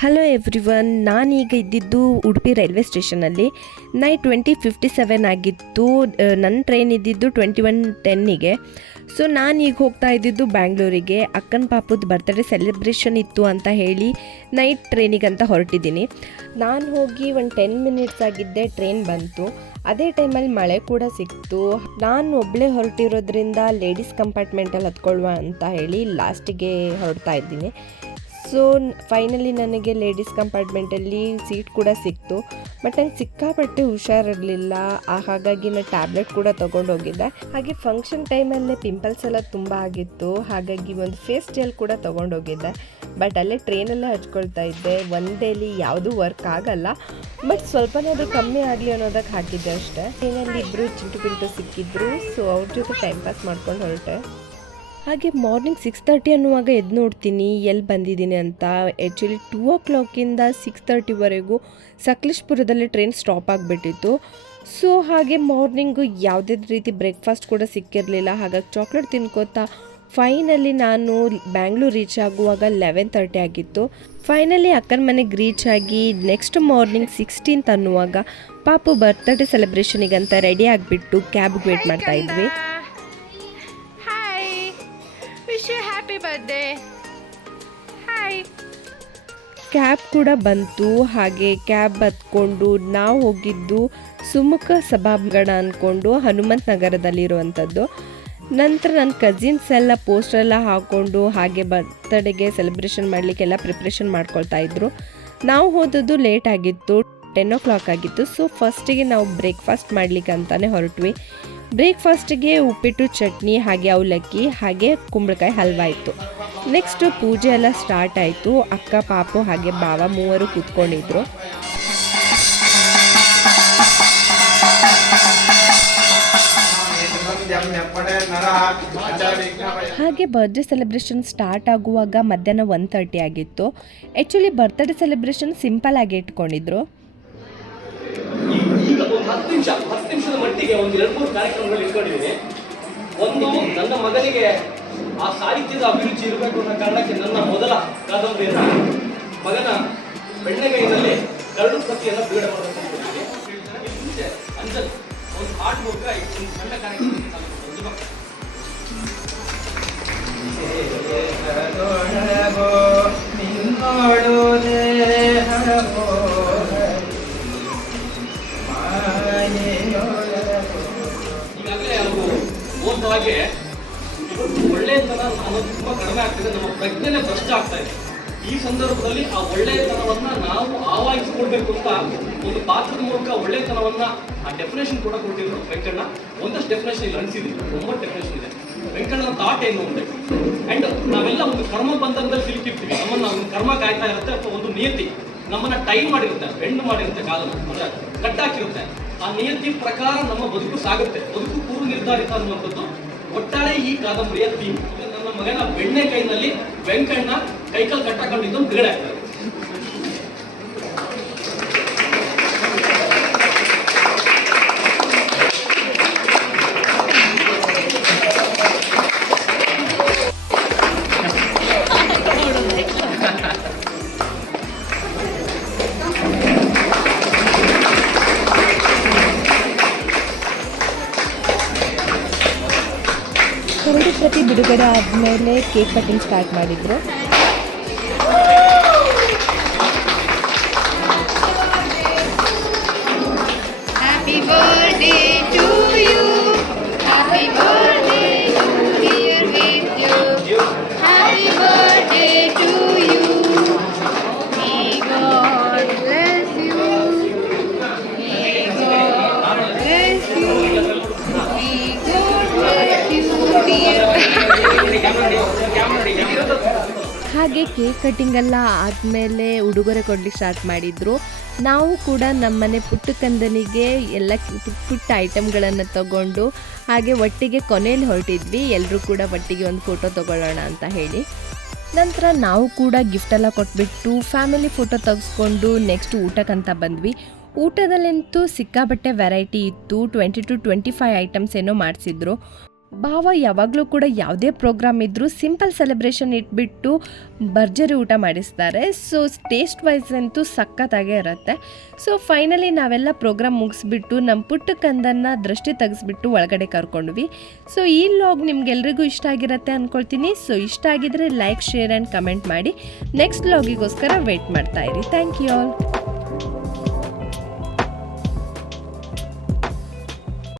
Hello everyone, ನಾನೀಗ ಇದ್ದಿದ್ದು Udupi railway ಸ್ಟೇಷನಲ್ಲಿ. Night 20:57 ಆಗಿತ್ತು. ನನ್ನ ಟ್ರೈನ್ ಇದ್ದಿದ್ದು 21:10ಗೆ. ಸೊ ನಾನೀಗ ಹೋಗ್ತಾ ಇದ್ದಿದ್ದು ಬ್ಯಾಂಗ್ಳೂರಿಗೆ. ಅಕ್ಕನ ಪಾಪದ ಬರ್ತ್ಡೇ ಸೆಲೆಬ್ರೇಷನ್ ಇತ್ತು ಅಂತ ಹೇಳಿ ನೈಟ್ ಟ್ರೈನಿಗಂತ ಹೊರಟಿದ್ದೀನಿ. ನಾನು ಹೋಗಿ ಒಂದು 10 ಮಿನಿಟ್ಸ್ ಆಗಿದ್ದೆ, ಟ್ರೈನ್ ಬಂತು. ಅದೇ ಟೈಮಲ್ಲಿ ಮಳೆ ಕೂಡ ಸಿಕ್ತು. ನಾನು ಒಬ್ಬಳೇ ಹೊರಟಿರೋದ್ರಿಂದ ಲೇಡೀಸ್ ಕಂಪಾರ್ಟ್ಮೆಂಟಲ್ಲಿ ಹತ್ಕೊಳ್ಳುವ ಅಂತ ಹೇಳಿ ಲಾಸ್ಟಿಗೆ ಹೊರಡ್ತಾ ಇದ್ದೀನಿ. ಸೊ ಫೈನಲಿ ನನಗೆ ಲೇಡೀಸ್ ಕಂಪಾರ್ಟ್ಮೆಂಟಲ್ಲಿ ಸೀಟ್ ಕೂಡ ಸಿಕ್ತು. ಬಟ್ ನಂಗೆ ಸಿಕ್ಕಾಪಟ್ಟೆ ಹುಷಾರಿರಲಿಲ್ಲ, ಹಾಗಾಗಿ ನಾನು ಟ್ಯಾಬ್ಲೆಟ್ ಕೂಡ ತೊಗೊಂಡು ಹೋಗಿದ್ದೆ. ಹಾಗೆ ಫಂಕ್ಷನ್ ಟೈಮಲ್ಲೇ ಪಿಂಪಲ್ಸ್ ಎಲ್ಲ ತುಂಬ ಆಗಿತ್ತು, ಹಾಗಾಗಿ ಒಂದು ಫೇಸ್ ಜೆಲ್ ಕೂಡ ತೊಗೊಂಡೋಗಿದ್ದೆ. ಬಟ್ ಅಲ್ಲೇ ಟ್ರೈನಲ್ಲೇ ಹಚ್ಕೊಳ್ತಾ ಇದ್ದೆ. ಒನ್ ಡೇಲಿ ಯಾವುದೂ ವರ್ಕ್ ಆಗಲ್ಲ, ಬಟ್ ಸ್ವಲ್ಪನಾದರೂ ಕಮ್ಮಿ ಆಗಲಿ ಅನ್ನೋದಕ್ಕೆ ಹಾಕಿದ್ದೆ ಅಷ್ಟೇ. ಟ್ರೈನಲ್ಲಿ ಇಬ್ಬರು ಚಿಂಟು ಪಿಂಟು ಸಿಕ್ಕಿದ್ರು, ಸೊ ಅವ್ರ ಜೊತೆ ಟೈಮ್ ಪಾಸ್ ಮಾಡ್ಕೊಂಡು ಹೊರಟೆ. ಹಾಗೆ ಮಾರ್ನಿಂಗ್ 6:30 ಅನ್ನುವಾಗ ಎದ್ದು ನೋಡ್ತೀನಿ ಎಲ್ಲಿ ಬಂದಿದ್ದೀನಿ ಅಂತ. ಆ್ಯಕ್ಚುಲಿ 2 o'clock 6:30ವರೆಗೂ ಸಕಲೇಶಪುರದಲ್ಲಿ ಟ್ರೈನ್ ಸ್ಟಾಪ್ ಆಗಿಬಿಟ್ಟಿತ್ತು. ಸೊ ಹಾಗೆ ಮಾರ್ನಿಂಗು ಯಾವುದೇ ರೀತಿ ಬ್ರೇಕ್ಫಾಸ್ಟ್ ಕೂಡ ಸಿಕ್ಕಿರಲಿಲ್ಲ. ಹಾಗಾಗಿ ಚಾಕ್ಲೇಟ್ ತಿನ್ಕೋತಾ ಫೈನಲಿ ನಾನು ಬ್ಯಾಂಗ್ಳೂರು ರೀಚ್ ಆಗುವಾಗ 11:30 ಆಗಿತ್ತು. ಫೈನಲಿ ಅಕ್ಕನ ಮನೆಗೆ ರೀಚ್ ಆಗಿ ನೆಕ್ಸ್ಟ್ ಮಾರ್ನಿಂಗ್ 16th ಅನ್ನುವಾಗ ಪಾಪು ಬರ್ತ್ಡೇ ಸೆಲೆಬ್ರೇಷನಿಗಂತ ರೆಡಿ ಆಗಿಬಿಟ್ಟು ಕ್ಯಾಬ್ಗೆ ವೇಟ್ ಮಾಡ್ತಾ ಇದ್ವಿ. ಕ್ಯಾಬ್ ಕೂಡ ಬಂತು. ಹಾಗೆ ಕ್ಯಾಬ್ ಹತ್ಕೊಂಡು ನಾವು ಹೋಗಿದ್ದು ಸುಮುಖ ಸಭಾಂಗಣ ಅಂದ್ಕೊಂಡು ಹನುಮಂತ ನಗರದಲ್ಲಿರುವಂಥದ್ದು. ನಂತರ ನನ್ನ ಕಸಿನ್ಸ್ ಎಲ್ಲ ಪೋಸ್ಟರೆಲ್ಲ ಹಾಕ್ಕೊಂಡು ಹಾಗೆ ಬರ್ತ್ಡೇಗೆ ಸೆಲೆಬ್ರೇಷನ್ ಮಾಡಲಿಕ್ಕೆಲ್ಲ ಪ್ರಿಪ್ರೇಷನ್ ಮಾಡ್ಕೊಳ್ತಾ ಇದ್ರು. ನಾವು ಹೋದದ್ದು ಲೇಟ್ ಆಗಿತ್ತು, 10 o'clock ಆಗಿತ್ತು. ಸೊ ಫಸ್ಟಿಗೆ ನಾವು ಬ್ರೇಕ್ಫಾಸ್ಟ್ ಮಾಡಲಿಕ್ಕೆ ಅಂತಲೇ ಹೊರಟ್ವಿ. ಬ್ರೇಕ್ಫಾಸ್ಟಿಗೆ ಉಪ್ಪಿಟ್ಟು, ಚಟ್ನಿ, ಹಾಗೆ ಅವಲಕ್ಕಿ, ಹಾಗೆ ಕುಂಬಳಕಾಯಿ ಹಲ್ವಾ ಇತ್ತು. ನೆಕ್ಸ್ಟ್ ಪೂಜೆ ಎಲ್ಲ ಸ್ಟಾರ್ಟ್ ಆಯಿತು. ಅಕ್ಕ, ಪಾಪು ಹಾಗೆ ಬಾವ ಮೂವರು ಕೂತ್ಕೊಂಡಿದ್ರು. ಹಾಗೆ ಬರ್ತ್ಡೇ ಸೆಲೆಬ್ರೇಷನ್ ಸ್ಟಾರ್ಟ್ ಆಗುವಾಗ ಮಧ್ಯಾಹ್ನ 1:30 ಆಗಿತ್ತು. ಆ್ಯಕ್ಚುಲಿ ಬರ್ತ್ಡೇ ಸೆಲೆಬ್ರೇಷನ್ ಸಿಂಪಲ್ ಆಗಿ ಇಟ್ಕೊಂಡಿದ್ರು. ಈಗ ಒಂದು 10 ನಿಮಿಷದ ಮಟ್ಟಿಗೆ ಒಂದು 2-3 ಕಾರ್ಯಕ್ರಮಗಳು ಇಟ್ಕೊಂಡಿದ್ದೀನಿ. ಒಂದು, ನನ್ನ ಮಗನಿಗೆ ಆ ಸಾಹಿತ್ಯದ ಅಭಿರುಚಿ ಇರಬೇಕು ಅನ್ನೋ ಕಾರಣಕ್ಕೆ ನನ್ನ ಮೊದಲ ಕಾದಂಬರಿಯನ್ನು ಮಗನ ಬೆಣ್ಣೆಗೈನಲ್ಲಿ ಕರಡು ಪ್ರತಿಯನ್ನು ಬಿಡುಗಡೆ ಮಾಡಬೇಕು ಅಂತ ಮುಂಚೆ ಅಂಜಲ್ ಒಂದು ಹಾಡು ಮೂಲಕ ಒಂದು ಸಣ್ಣ ಕಾರ್ಯಕ್ರಮ ಈಗಾಗಲೇ ಅವರು ಓದುವಾಗೆ ಒಳ್ಳೆಯತನ ಅನ್ನೋದು ತುಂಬ ಕಡಿಮೆ ಆಗ್ತಿದೆ, ನಮ್ಮ ಪ್ರಜ್ಞೆನೇ ಭ್ರಷ್ಟ ಆಗ್ತಾ ಇದೆ. ಈ ಸಂದರ್ಭದಲ್ಲಿ ಆ ಒಳ್ಳೆಯತನವನ್ನ ನಾವು ಆವಾಹಿಸಿಕೊಡ್ಬೇಕು ಅಂತ ಒಂದು ಪಾತ್ರದ ಮೂಲಕ ಒಳ್ಳೆಯತನವನ್ನ ಆ ಡೆಫಿನೇಷನ್ ಕೂಡ ಕೊಟ್ಟಿದ್ರು ವೆಂಕಣ್ಣ. ಒಂದಷ್ಟು ಡೆಫಿನೇಷನ್ ಇಲ್ಲಿ ಅನಿಸಿದ್ವಿ, 9 ಡೆಫಿನೇಷನ್ ಇದೆ. ವೆಂಕಣ್ಣನ ಥಾಟ್ ಏನು ಅಂದ್ರೆ, ಅಂಡ್ ನಾವೆಲ್ಲ ಒಂದು ಕರ್ಮ ಬಂಧನದಲ್ಲಿ ಸಿಲುಕಿರ್ತೀವಿ. ನಮ್ಮನ್ನ ಒಂದು ಕರ್ಮ ಕಾಯ್ತಾ ಇರುತ್ತೆ, ಅಥವಾ ಒಂದು ನಿಯತಿ ನಮ್ಮನ್ನ ಟೈಮ್ ಮಾಡಿರುತ್ತೆ, ಬೆಂಡ್ ಮಾಡಿರುತ್ತೆ, ಕಾಲನ ಅಂದ್ರೆ ಕಟ್ಟಾಕಿರುತ್ತೆ. ಆ ನಿಯತಿ ಪ್ರಕಾರ ನಮ್ಮ ಬದುಕು ಸಾಗುತ್ತೆ, ಬದುಕು ಪೂರ್ವ ನಿರ್ಧಾರಿತ ಅನ್ನುವಂಥದ್ದು ಒಟ್ಟಾರೆ ಈ ಕಾದಂಬರಿಯ ಥೀಮ್. ನನ್ನ ಮಗನ ಬೆಣ್ಣೆ ಕೈನಲ್ಲಿ ವೆಂಕಣ್ಣ ಕೈಕಲ್ ಕಟ್ಟಾಕೊಂಡಿದ್ದು ಬಿಡುಗಡೆ ಆಗ್ತದೆ. ಕರಡು ಪ್ರತಿ ಬಿಡುಗಡೆ ಆದಮೇಲೆ ಕೇಕ್ ಕಟಿಂಗ್ ಸ್ಟಾರ್ಟ್ ಮಾಡಿದ್ರು. Happy birthday to you. Happy birthday to dear Vidya. Happy birthday to you. May God bless you. May God bless you. May God bless you, dear. ಹಾಗೆ ಕೇಕ್ ಕಟಿಂಗ್ ಎಲ್ಲ ಆದಮೇಲೆ ಉಡುಗೊರೆ ಕೊಡ್ಲಿಕ್ಕೆ start ಮಾಡಿದ್ರು. ನಾವು ಕೂಡ ನಮ್ಮನೆ ಪುಟ್ಟ ಕಂದನಿಗೆ ಎಲ್ಲ ಪುಟ್ಟ ಐಟಮ್ಗಳನ್ನು ತಗೊಂಡು ಹಾಗೆ ಒಟ್ಟಿಗೆ ಕೊನೆಯಲ್ಲಿ ಹೊರಟಿದ್ವಿ. ಎಲ್ಲರೂ ಕೂಡ ಒಟ್ಟಿಗೆ ಒಂದು ಫೋಟೋ ತಗೊಳ್ಳೋಣ ಅಂತ ಹೇಳಿ. ನಂತರ ನಾವು ಕೂಡ ಗಿಫ್ಟೆಲ್ಲ ಕೊಟ್ಬಿಟ್ಟು ಫ್ಯಾಮಿಲಿ ಫೋಟೋ ತೆಗೆಸ್ಕೊಂಡು ನೆಕ್ಸ್ಟ್ ಊಟಕ್ಕಂತ ಬಂದ್ವಿ. ಊಟದಲ್ಲಂತೂ ಸಿಕ್ಕಾಬಟ್ಟೆ ವೆರೈಟಿ ಇತ್ತು. 20 to 25 ಐಟಮ್ಸ್ ಏನೋ ಮಾಡಿಸಿದ್ರು. ಭಾವ ಯಾವಾಗಲೂ ಕೂಡ ಯಾವುದೇ ಪ್ರೋಗ್ರಾಮ್ ಇದ್ದರೂ ಸಿಂಪಲ್ ಸೆಲೆಬ್ರೇಷನ್ ಇಟ್ಬಿಟ್ಟು ಭರ್ಜರಿ ಊಟ ಮಾಡಿಸ್ತಾರೆ. ಸೊ ಟೇಸ್ಟ್ ವೈಸ್ ಅಂತೂ ಸಖತ್ತಾಗೇ ಇರುತ್ತೆ. ಸೊ ಫೈನಲಿ ನಾವೆಲ್ಲ ಪ್ರೋಗ್ರಾಮ್ ಮುಗಿಸ್ಬಿಟ್ಟು ನಮ್ಮ ಪುಟ್ಟ ಕಂದನ್ನು ದೃಷ್ಟಿ ತೆಗೆಸ್ಬಿಟ್ಟು ಒಳಗಡೆ ಕರ್ಕೊಂಡ್ವಿ. ಸೊ ಈ ವ್ಲಾಗ್ ನಿಮ್ಗೆಲ್ರಿಗೂ ಇಷ್ಟ ಆಗಿರುತ್ತೆ ಅಂದ್ಕೊಳ್ತೀನಿ. ಸೊ ಇಷ್ಟ ಆಗಿದ್ರೆ ಲೈಕ್, ಶೇರ್ ಆ್ಯಂಡ್ ಕಮೆಂಟ್ ಮಾಡಿ. ನೆಕ್ಸ್ಟ್ ವ್ಲಾಗಿಗೋಸ್ಕರ ವೆಯ್ಟ್ ಮಾಡ್ತಾ ಇರಿ. Thank you all.